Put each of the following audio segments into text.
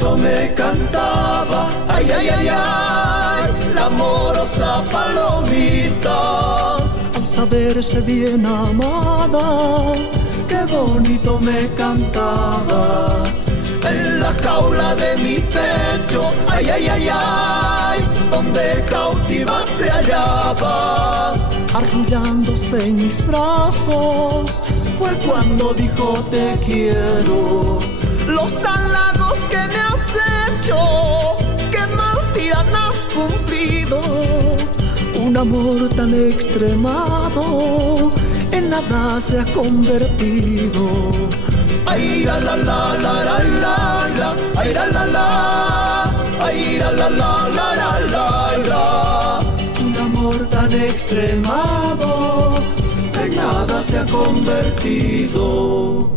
bonito me cantaba, ay, ay, ay, ay, la amorosa palomita. Al saberse bien amada, qué bonito me cantaba. En la jaula de mi pecho, ay, ay, ay, ay, donde cautiva se hallaba. Arrullándose en mis brazos, fue cuando dijo te quiero. Los halagos que me has hecho, qué mal tiran has cumplido. Un amor tan extremado en nada se ha convertido. Ay, la la la la la la la, ay, la la la, ay, la la la la la la la. Un amor tan extremado en nada se ha convertido.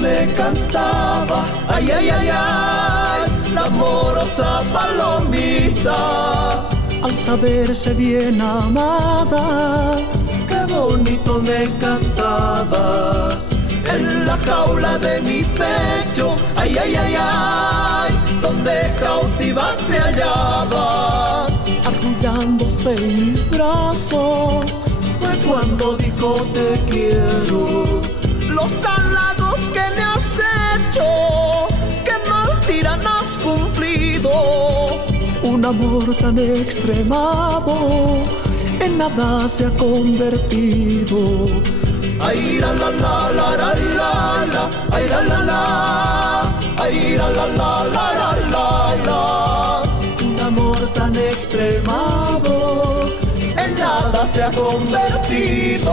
Me cantaba, ay, ay, ay, ay, la amorosa palomita. Al saberse bien amada, qué bonito me cantaba. En la jaula de mi pecho, ay, ay, ay, ay, donde cautiva se hallaba. Arrullándose en mis brazos, fue cuando dijo te quiero. Los halagos que me has hecho, qué mal tiran has cumplido. Un amor tan extremado en nada se ha convertido. Ay, la la la la la la la, ay, la la la, ay, la la la la la la la. Un amor tan extremado en nada se ha convertido.